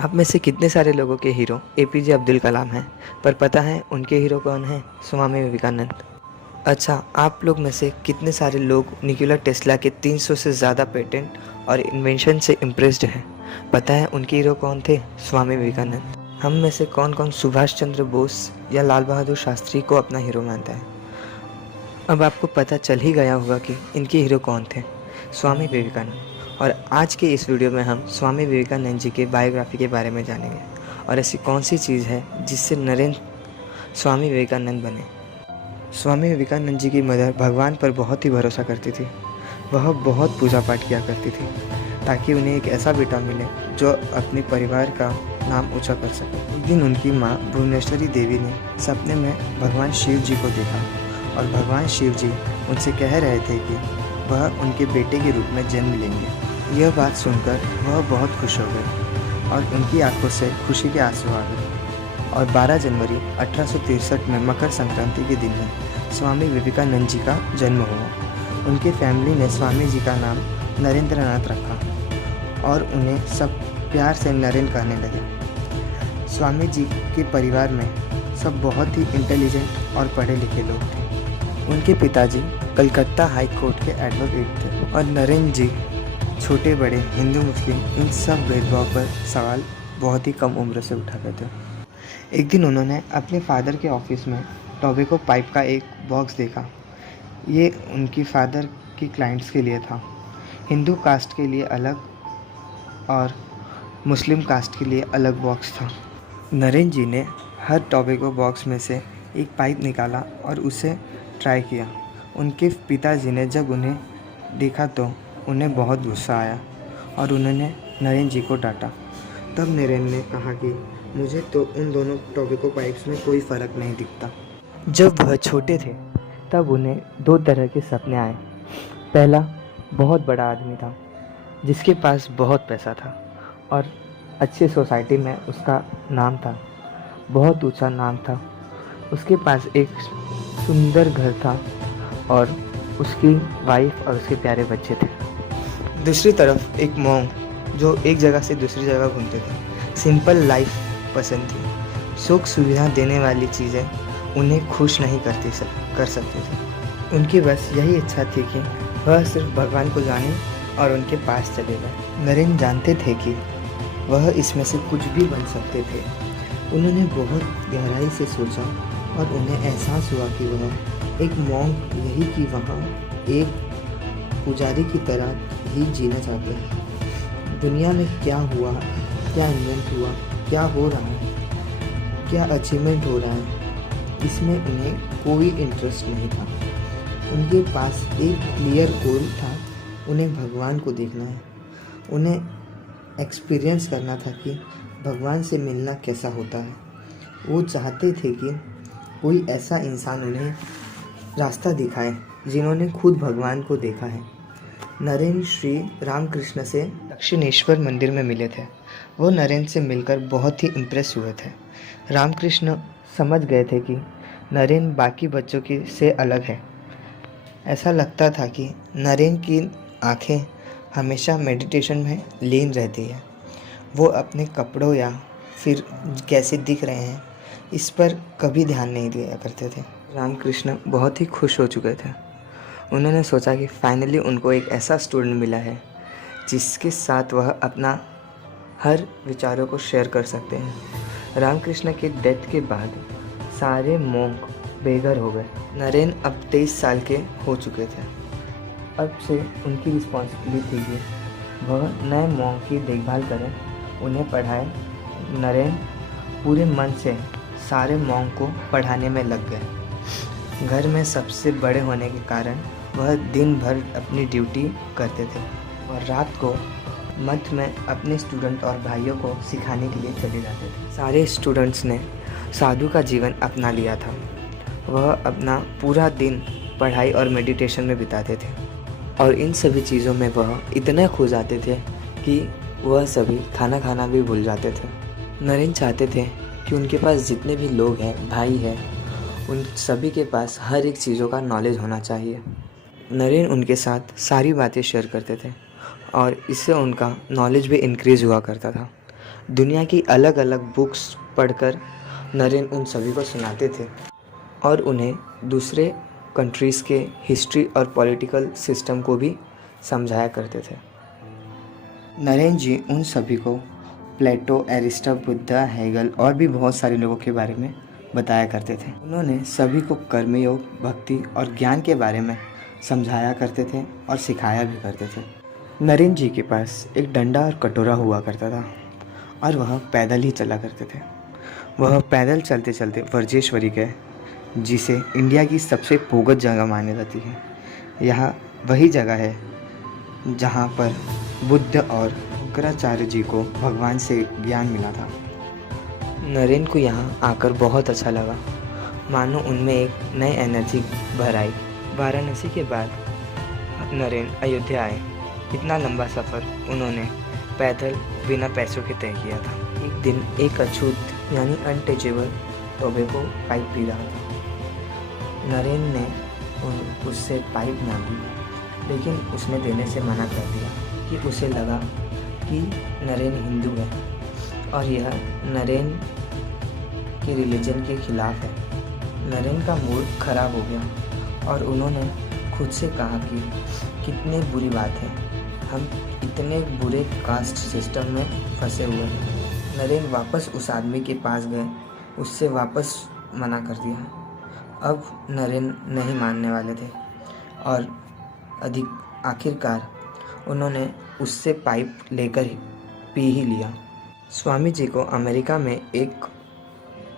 आप में से कितने सारे लोगों के हीरो एपीजे अब्दुल कलाम हैं, पर पता है उनके हीरो कौन हैं? स्वामी विवेकानंद। अच्छा, आप लोग में से कितने सारे लोग निकोला टेस्ला के 300 से ज़्यादा पेटेंट और इन्वेंशन से इम्प्रेस्ड हैं? पता है उनके हीरो कौन थे? स्वामी विवेकानंद। हम में से कौन कौन सुभाष चंद्र बोस या लाल बहादुर शास्त्री को अपना हीरो मानता है? अब आपको पता चल ही गया होगा कि इनके हीरो कौन थे। स्वामी विवेकानंद। और आज के इस वीडियो में हम स्वामी विवेकानंद जी के बायोग्राफी के बारे में जानेंगे और ऐसी कौन सी चीज़ है जिससे नरेंद्र स्वामी विवेकानंद बने। स्वामी विवेकानंद जी की मदर भगवान पर बहुत ही भरोसा करती थी। वह बहुत पूजा पाठ किया करती थी ताकि उन्हें एक ऐसा बेटा मिले जो अपने परिवार का नाम ऊंचा कर सके। एक दिन उनकी माँ भुवनेश्वरी देवी ने सपने में भगवान शिव जी को देखा और भगवान शिव जी उनसे कह रहे थे कि वह उनके बेटे के रूप में जन्म लेंगे। यह बात सुनकर वह बहुत खुश हो गए और उनकी आंखों से खुशी के आंसू आ गए। और 12 जनवरी 1863 में मकर संक्रांति के दिन ही स्वामी विवेकानंद जी का जन्म हुआ। उनके फैमिली ने स्वामी जी का नाम नरेंद्रनाथ रखा और उन्हें सब प्यार से नरेंद्र कहने लगे। स्वामी जी के परिवार में सब बहुत ही इंटेलिजेंट और पढ़े लिखे लोग थे। उनके पिताजी कलकत्ता हाई कोर्ट के एडवोकेट थे और नरेंद्र जी छोटे बड़े हिंदू मुस्लिम इन सब भेदभाव पर सवाल बहुत ही कम उम्र से उठाते थे। एक दिन उन्होंने अपने फादर के ऑफिस में टोबैको पाइप का एक बॉक्स देखा। ये उनकी फादर की क्लाइंट्स के लिए था। हिंदू कास्ट के लिए अलग और मुस्लिम कास्ट के लिए अलग बॉक्स था। नरेंद्र जी ने हर टोबैको बॉक्स में से एक पाइप निकाला और उसे ट्राई किया। उनके पिताजी ने जब उन्हें देखा तो उन्हें बहुत गुस्सा आया और उन्होंने नरेंद्र जी को डांटा। तब नरेंद्र ने कहा कि मुझे तो उन दोनों टोबैको पाइप्स में कोई फ़र्क नहीं दिखता। जब वह छोटे थे तब उन्हें दो तरह के सपने आए। पहला, बहुत बड़ा आदमी था जिसके पास बहुत पैसा था और अच्छी सोसाइटी में उसका नाम था, बहुत ऊंचा नाम था। उसके पास एक सुंदर घर था और उसकी वाइफ और उसके प्यारे बच्चे थे। दूसरी तरफ एक मॉन्क जो एक जगह से दूसरी जगह घूमते थे। सिंपल लाइफ पसंद थी। सुख सुविधा देने वाली चीज़ें उन्हें खुश नहीं कर सकते थे। उनकी बस यही इच्छा थी कि वह सिर्फ भगवान को जाने और उनके पास चले जाए। नरेंद्र जानते थे कि वह इसमें से कुछ भी बन सकते थे। उन्होंने बहुत गहराई से सोचा और उन्हें एहसास हुआ कि वह एक मॉन्क यही कि वहाँ एक पुजारी की तरह ही जीना चाहते हैं। दुनिया में क्या हुआ, क्या इन्वेंट हुआ, क्या हो रहा है, क्या अचीवमेंट हो रहा है, इसमें उन्हें कोई इंटरेस्ट नहीं था। उनके पास एक क्लियर गोल था, उन्हें भगवान को देखना है। उन्हें एक्सपीरियंस करना था कि भगवान से मिलना कैसा होता है। वो चाहते थे कि कोई ऐसा इंसान उन्हें रास्ता दिखाए जिन्होंने खुद भगवान को देखा है। नरेंद्र श्री रामकृष्ण से दक्षिणेश्वर मंदिर में मिले थे। वो नरेंद्र से मिलकर बहुत ही इम्प्रेस हुए थे। रामकृष्ण समझ गए थे कि नरेंद्र बाकी बच्चों की से अलग है। ऐसा लगता था कि नरेंद्र की आंखें हमेशा मेडिटेशन में लीन रहती है। वो अपने कपड़ों या फिर कैसे दिख रहे हैं इस पर कभी ध्यान नहीं दिया करते थे। रामकृष्ण बहुत ही खुश हो चुके थे। उन्होंने सोचा कि फाइनली उनको एक ऐसा स्टूडेंट मिला है जिसके साथ वह अपना हर विचारों को शेयर कर सकते हैं। रामकृष्ण के डेथ के बाद सारे मोंक बेघर हो गए। नरेंद्र अब 23 साल के हो चुके थे। अब से उनकी रिस्पॉन्सिबिलिटी थी कि वह नए मोंक की देखभाल करें, उन्हें पढ़ाएं। नरेंद्र पूरे मन से सारे मोंक को पढ़ाने में लग गए। घर में सबसे बड़े होने के कारण वह दिन भर अपनी ड्यूटी करते थे और रात को मठ में अपने स्टूडेंट और भाइयों को सिखाने के लिए चले जाते थे। सारे स्टूडेंट्स ने साधु का जीवन अपना लिया था। वह अपना पूरा दिन पढ़ाई और मेडिटेशन में बिताते थे और इन सभी चीज़ों में वह इतने खो जाते थे कि वह सभी खाना खाना भी भूल जाते थे। नरेंद्र चाहते थे कि उनके पास जितने भी लोग हैं, भाई हैं, उन सभी के पास हर एक चीज़ों का नॉलेज होना चाहिए। नरेंद्र उनके साथ सारी बातें शेयर करते थे और इससे उनका नॉलेज भी इंक्रीज़ हुआ करता था। दुनिया की अलग अलग बुक्स पढ़कर नरेन उन सभी को सुनाते थे और उन्हें दूसरे कंट्रीज़ के हिस्ट्री और पॉलिटिकल सिस्टम को भी समझाया करते थे। नरेन जी उन सभी को प्लेटो, एरिस्टा, बुद्धा, हेगल और भी बहुत सारे लोगों के बारे में बताया करते थे। उन्होंने सभी को कर्मयोग, भक्ति और ज्ञान के बारे में समझाया करते थे और सिखाया भी करते थे। नरेन जी के पास एक डंडा और कटोरा हुआ करता था और वह पैदल ही चला करते थे। वह पैदल चलते चलते वर्जेश्वरी गए, जिसे इंडिया की सबसे भूगत जगह मानी जाती है। यह वही जगह है जहाँ पर बुद्ध और शंकराचार्य जी को भगवान से ज्ञान मिला था। नरेन को यहाँ आकर बहुत अच्छा लगा, मानो उनमें एक नई एनर्जी भर आई। वाराणसी के बाद नरेन अयोध्या आए। इतना लंबा सफ़र उन्होंने पैदल बिना पैसों के तय किया था। एक दिन एक अछूत यानी अनटचेबल टोबैको पाइप पी रहा था। नरेन ने उससे पाइप मांगी, लेकिन उसने देने से मना कर दिया कि उसे लगा कि नरेन हिंदू है और यह नरेन के रिलीजन के खिलाफ है। नरेन का मूड खराब हो गया और उन्होंने खुद से कहा कि कितनी बुरी बात है, हम इतने बुरे कास्ट सिस्टम में फंसे हुए हैं। नरेन वापस उस आदमी के पास गए, उससे वापस मना कर दिया। अब नरेन नहीं मानने वाले थे और आखिरकार उन्होंने उससे पाइप लेकर पी ही लिया। स्वामी जी को अमेरिका में एक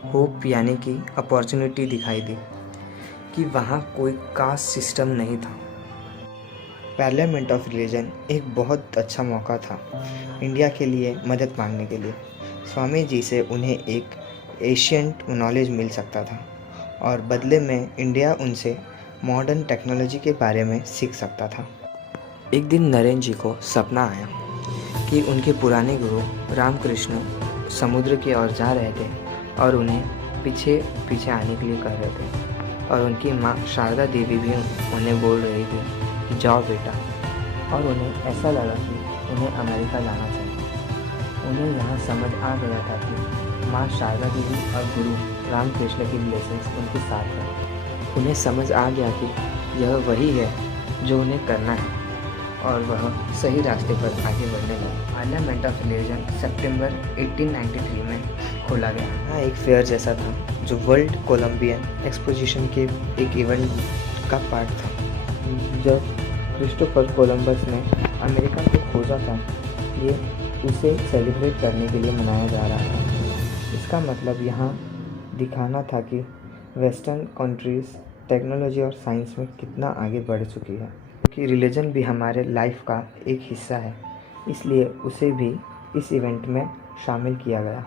होप यानी कि अपॉर्चुनिटी दिखाई दी कि वहाँ कोई कास्ट सिस्टम नहीं था। पार्लियामेंट ऑफ रिलीजन एक बहुत अच्छा मौका था इंडिया के लिए मदद मांगने के लिए। स्वामी जी से उन्हें एक एशियंट नॉलेज मिल सकता था और बदले में इंडिया उनसे मॉडर्न टेक्नोलॉजी के बारे में सीख सकता था। एक दिन नरेन जी को सपना आया कि उनके पुराने गुरु रामकृष्ण समुद्र की ओर जा रहे थे और उन्हें पीछे पीछे आने के लिए कह रहे थे और उनकी माँ शारदा देवी भी उन्हें बोल रही थी कि जाओ बेटा। और उन्हें ऐसा लगा कि उन्हें अमेरिका जाना चाहिए। उन्हें यहाँ समझ आ गया था कि माँ शारदा देवी और गुरु रामकृष्ण की ब्लेसिंग्स उनके साथ है। उन्हें समझ आ गया कि यह वही है जो उन्हें करना है और वह सही रास्ते पर आगे बढ़ने लगे। पार्लियामेंट ऑफ रिलीजन सितंबर 1893 में खोला गया। यहाँ एक फेयर जैसा था जो वर्ल्ड कोलंबियन एक्सपोजिशन के एक इवेंट का पार्ट था। जब क्रिस्टोफर कोलंबस ने अमेरिका को खोजा था, ये उसे सेलिब्रेट करने के लिए मनाया जा रहा था। इसका मतलब यहाँ दिखाना था कि वेस्टर्न कंट्रीज़ टेक्नोलॉजी और साइंस में कितना आगे बढ़ चुकी है, कि रिलीजन भी हमारे लाइफ का एक हिस्सा है, इसलिए उसे भी इस इवेंट में शामिल किया गया।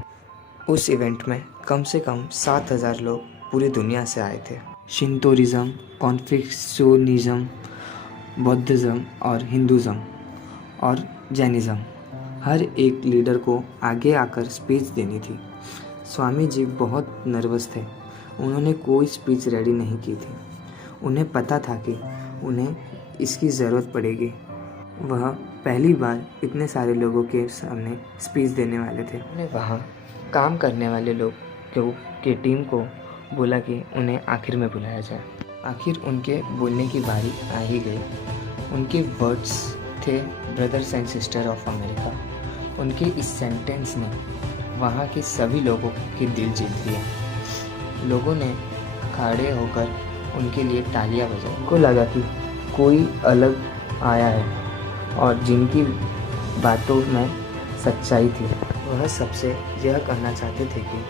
उस इवेंट में कम से कम 7,000 लोग पूरी दुनिया से आए थे। शिंतोइज्म, कॉन्फ्यूशियनिज्म, बौद्धिज्म और हिंदुज़म और जैनिज़्म, हर एक लीडर को आगे आकर स्पीच देनी थी। स्वामी जी बहुत नर्वस थे, उन्होंने कोई स्पीच रेडी नहीं की थी। उन्हें पता था कि उन्हें इसकी ज़रूरत पड़ेगी। वह पहली बार इतने सारे लोगों के सामने स्पीच देने वाले थे। उन्हें वहाँ काम करने वाले लोग की टीम को बोला कि उन्हें आखिर में बुलाया जाए। आखिर उनके बोलने की बारी आ ही गई। उनके वर्ड्स थे brothers and sister of America. उनके इस सेंटेंस ने वहाँ के सभी लोगों के दिल जीत लिए। लोगों ने खड़े होकर उनके लिए तालियां बजाई। उनको लगा कि कोई अलग आया है और जिनकी बातों में सच्चाई थी। वह सबसे यह कहना चाहते थे कि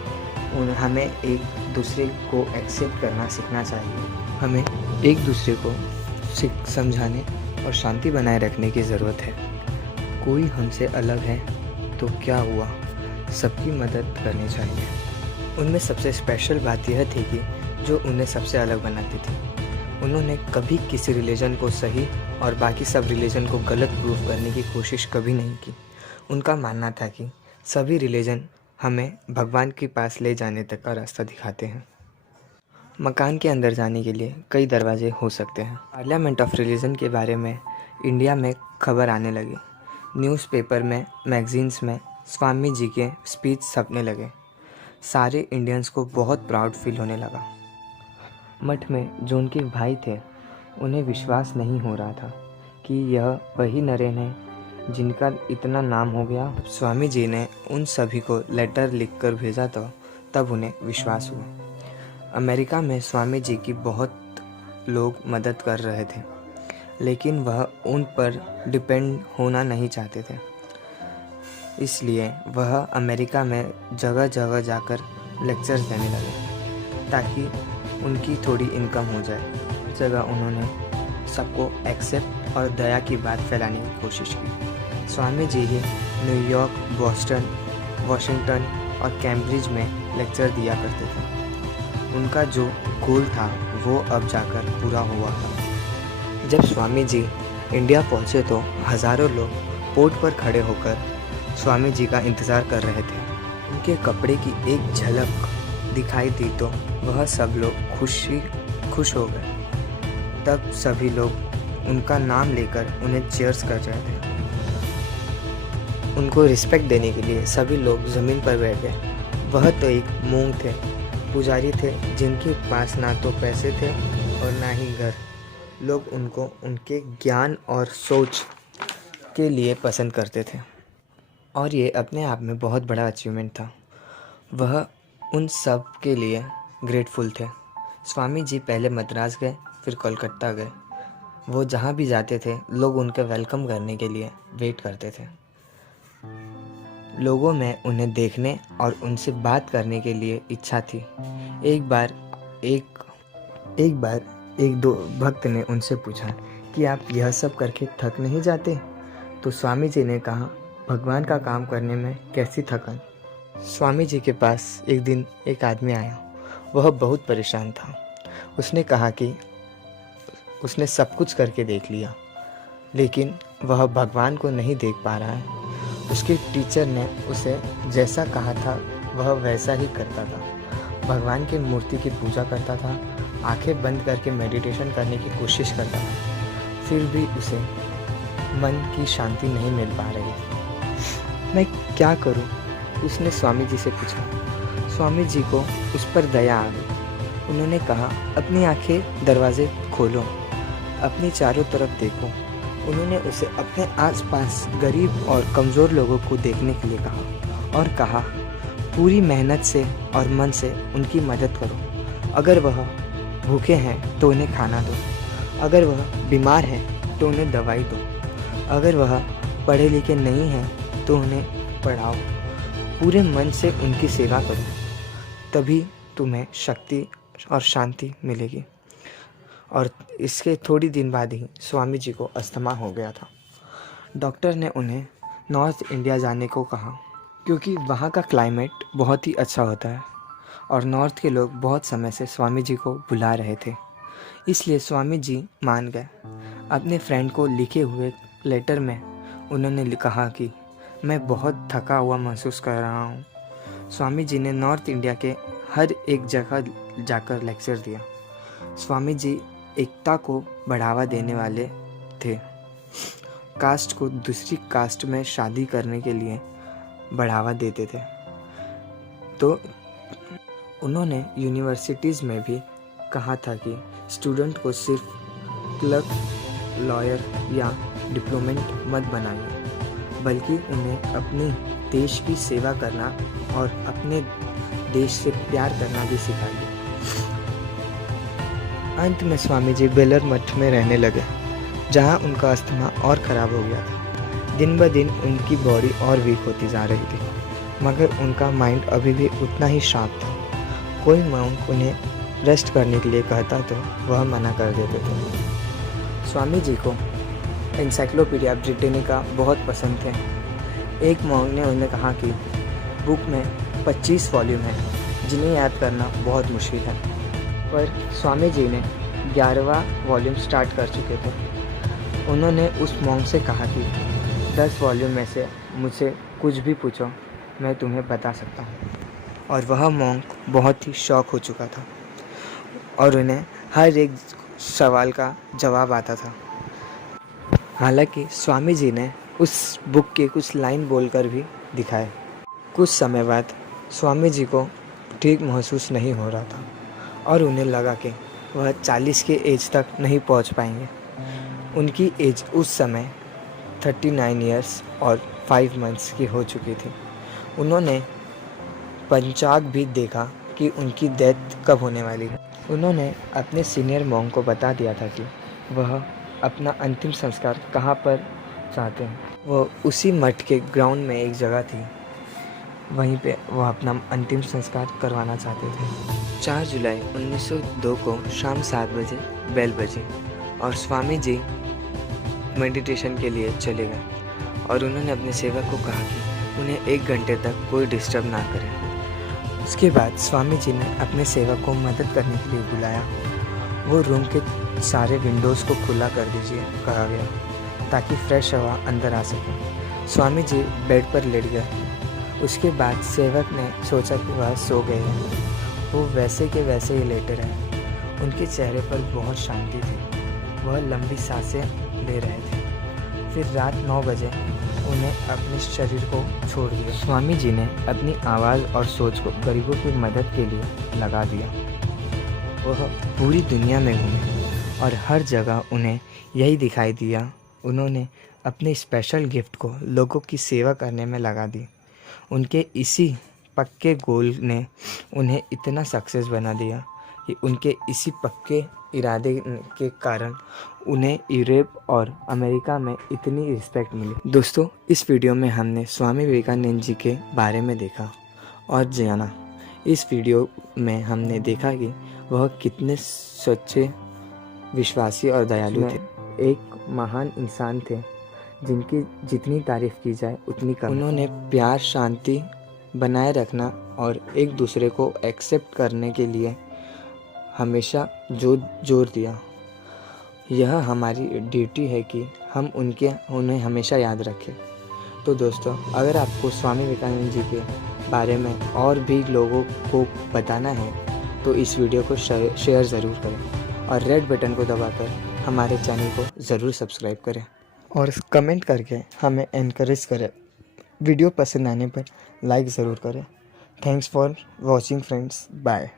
हमें एक दूसरे को एक्सेप्ट करना सीखना चाहिए। हमें एक दूसरे को समझाने और शांति बनाए रखने की ज़रूरत है। कोई हमसे अलग है तो क्या हुआ, सबकी मदद करनी चाहिए। उनमें सबसे स्पेशल बात यह थी कि जो उन्हें सबसे अलग बनाती थी, उन्होंने कभी किसी रिलीजन को सही और बाकी सब रिलीजन को गलत प्रूफ करने की कोशिश कभी नहीं की। उनका मानना था कि सभी रिलीजन हमें भगवान के पास ले जाने तक का रास्ता दिखाते हैं। मकान के अंदर जाने के लिए कई दरवाजे हो सकते हैं। पार्लियामेंट ऑफ रिलीजन के बारे में इंडिया में खबर आने लगी। न्यूज़पेपर में, मैगजीन्स में स्वामी जी के स्पीच छपने लगे। सारे इंडियंस को बहुत प्राउड फील होने लगा। मठ में जो उनके भाई थे उन्हें विश्वास नहीं हो रहा था कि यह वही नरेन है जिनका इतना नाम हो गया। स्वामी जी ने उन सभी को लेटर लिखकर भेजा तो तब उन्हें विश्वास हुआ। अमेरिका में स्वामी जी की बहुत लोग मदद कर रहे थे, लेकिन वह उन पर डिपेंड होना नहीं चाहते थे। इसलिए वह अमेरिका में जगह जगह जाकर लेक्चर्स देने लगे ताकि उनकी थोड़ी इनकम हो जाए। हर जगह उन्होंने सबको एक्सेप्ट और दया की बात फैलाने की कोशिश की। स्वामी जी ही न्यूयॉर्क, बॉस्टन, वाशिंगटन और कैम्ब्रिज में लेक्चर दिया करते थे। उनका जो गोल था वो अब जाकर पूरा हुआ था। जब स्वामी जी इंडिया पहुँचे तो हज़ारों लोग पोर्ट पर खड़े होकर स्वामी जी का इंतज़ार कर रहे थे। उनके कपड़े की एक झलक दिखाई दी तो वह सब लोग खुश हो गए। तब सभी लोग उनका नाम लेकर उन्हें चीयर्स कर रहे थे। उनको रिस्पेक्ट देने के लिए सभी लोग ज़मीन पर बैठ गए। वह तो एक मूंग थे, पुजारी थे जिनके पास ना तो पैसे थे और ना ही घर। लोग उनको उनके ज्ञान और सोच के लिए पसंद करते थे और ये अपने आप में बहुत बड़ा अचीवमेंट था। वह उन सब के लिए ग्रेटफुल थे। स्वामी जी पहले मद्रास गए, फिर कोलकाता गए। वो जहाँ भी जाते थे लोग उनके वेलकम करने के लिए वेट करते थे। लोगों में उन्हें देखने और उनसे बात करने के लिए इच्छा थी। एक बार एक दो भक्त ने उनसे पूछा कि आप यह सब करके थक नहीं जाते? तो स्वामी जी ने कहा, भगवान का काम करने में कैसी थकन। स्वामी जी के पास एक दिन एक आदमी आया। वह बहुत परेशान था। उसने कहा कि उसने सब कुछ करके देख लिया, लेकिन वह भगवान को नहीं देख पा रहा है। उसके टीचर ने उसे जैसा कहा था वह वैसा ही करता था। भगवान की मूर्ति की पूजा करता था, आंखें बंद करके मेडिटेशन करने की कोशिश करता था, फिर भी उसे मन की शांति नहीं मिल पा रही थी। मैं क्या करूं? उसने स्वामी जी से पूछा। स्वामी जी को उस पर दया आ गई। उन्होंने कहा, अपनी आंखें दरवाजे खोलो, अपनी चारों तरफ देखो। उन्होंने उसे अपने आसपास गरीब और कमज़ोर लोगों को देखने के लिए कहा और कहा, पूरी मेहनत से और मन से उनकी मदद करो। अगर वह भूखे हैं तो उन्हें खाना दो, अगर वह बीमार हैं तो उन्हें दवाई दो, अगर वह पढ़े लिखे नहीं हैं तो उन्हें पढ़ाओ। पूरे मन से उनकी सेवा करो, तभी तुम्हें शक्ति और शांति मिलेगी। और इसके थोड़ी दिन बाद ही स्वामी जी को अस्थमा हो गया था। डॉक्टर ने उन्हें नॉर्थ इंडिया जाने को कहा क्योंकि वहाँ का क्लाइमेट बहुत ही अच्छा होता है और नॉर्थ के लोग बहुत समय से स्वामी जी को बुला रहे थे। इसलिए स्वामी जी मान गए। अपने फ्रेंड को लिखे हुए लेटर में उन्होंने कहा कि मैं बहुत थका हुआ महसूस कर रहा हूँ। स्वामी जी ने नॉर्थ इंडिया के हर एक जगह जाकर लेक्चर दिया। स्वामी जी एकता को बढ़ावा देने वाले थे। कास्ट को दूसरी कास्ट में शादी करने के लिए बढ़ावा देते थे। तो उन्होंने यूनिवर्सिटीज़ में भी कहा था कि स्टूडेंट को सिर्फ क्लर्क, लॉयर या डिप्लोमेट मत बनाइए, बल्कि उन्हें अपने देश की सेवा करना और अपने देश से प्यार करना भी सिखाइए। अंत में स्वामी जी बेलर मठ में रहने लगे, जहां उनका अस्थमा और ख़राब हो गया था। दिन ब दिन उनकी बॉडी और वीक होती जा रही थी, मगर उनका माइंड अभी भी उतना ही शार्प था। कोई मॉन्क उन्हें रेस्ट करने के लिए कहता तो वह मना कर देते थे। स्वामी जी को एनसाइक्लोपीडिया ब्रिटेनिका बहुत पसंद थे। एक मॉन्क ने उन्हें कहा कि बुक में 25 वॉल्यूम हैं जिन्हें याद करना बहुत मुश्किल है, पर स्वामी जी ने 11वां वॉल्यूम स्टार्ट कर चुके थे। उन्होंने उस मॉन्क से कहा कि 10 वॉल्यूम में से मुझसे कुछ भी पूछो, मैं तुम्हें बता सकता हूँ। और वह मॉन्क बहुत ही शॉक हो चुका था और उन्हें हर एक सवाल का जवाब आता था। हालांकि स्वामी जी ने उस बुक के कुछ लाइन बोलकर भी दिखाए। कुछ समय बाद स्वामी जी को ठीक महसूस नहीं हो रहा था और उन्हें लगा कि वह 40 के एज तक नहीं पहुंच पाएंगे। उनकी एज उस समय 39 इयर्स और 5 मंथ्स की हो चुकी थी। उन्होंने पंचांग भी देखा कि उनकी डेथ कब होने वाली है। उन्होंने अपने सीनियर मॉन्क को बता दिया था कि वह अपना अंतिम संस्कार कहाँ पर चाहते हैं। वह उसी मठ के ग्राउंड में एक जगह थी, वहीं पे वह अपना अंतिम संस्कार करवाना चाहते थे। 4 जुलाई 1902 को शाम 7 बजे बेल बजी और स्वामी जी मेडिटेशन के लिए चले गए और उन्होंने अपने सेवक को कहा कि उन्हें 1 घंटे तक कोई डिस्टर्ब ना करें। उसके बाद स्वामी जी ने अपने सेवक को मदद करने के लिए बुलाया। वो रूम के सारे विंडोज़ को खुला कर दीजिए कहा गया ताकि फ्रेश हवा अंदर आ सके। स्वामी जी बेड पर लेट गए। उसके बाद सेवक ने सोचा कि वह सो गए हैं। वो वैसे के वैसे ही लेटे रहे। उनके चेहरे पर बहुत शांति थी। वह लंबी सांसें ले रहे थे। फिर रात 9 बजे उन्हें अपने शरीर को छोड़ दिया। स्वामी जी ने अपनी आवाज़ और सोच को गरीबों की मदद के लिए लगा दिया। वह पूरी दुनिया में घूमे और हर जगह उन्हें यही दिखाई दिया। उन्होंने अपने स्पेशल गिफ्ट को लोगों की सेवा करने में लगा दी। उनके इसी पक्के गोल ने उन्हें इतना सक्सेस बना दिया कि उनके इसी पक्के इरादे के कारण उन्हें यूरोप और अमेरिका में इतनी रिस्पेक्ट मिली। दोस्तों, इस वीडियो में हमने स्वामी विवेकानंद जी के बारे में देखा और जाना। इस वीडियो में हमने देखा कि वह कितने सच्चे, विश्वासी और दयालु थे। एक महान इंसान थे जिनकी जितनी तारीफ़ की जाए उतनी कम। उन्होंने प्यार, शांति बनाए रखना और एक दूसरे को एक्सेप्ट करने के लिए हमेशा जोर दिया। यह हमारी ड्यूटी है कि हम उन्हें हमेशा याद रखें। तो दोस्तों, अगर आपको स्वामी विवेकानंद जी के बारे में और भी लोगों को बताना है तो इस वीडियो को शेयर ज़रूर करें और रेड बटन को दबाकर हमारे चैनल को ज़रूर सब्सक्राइब करें और कमेंट करके हमें एनकरेज करें। वीडियो पसंद आने पर लाइक ज़रूर करें। Thanks for watching friends. Bye.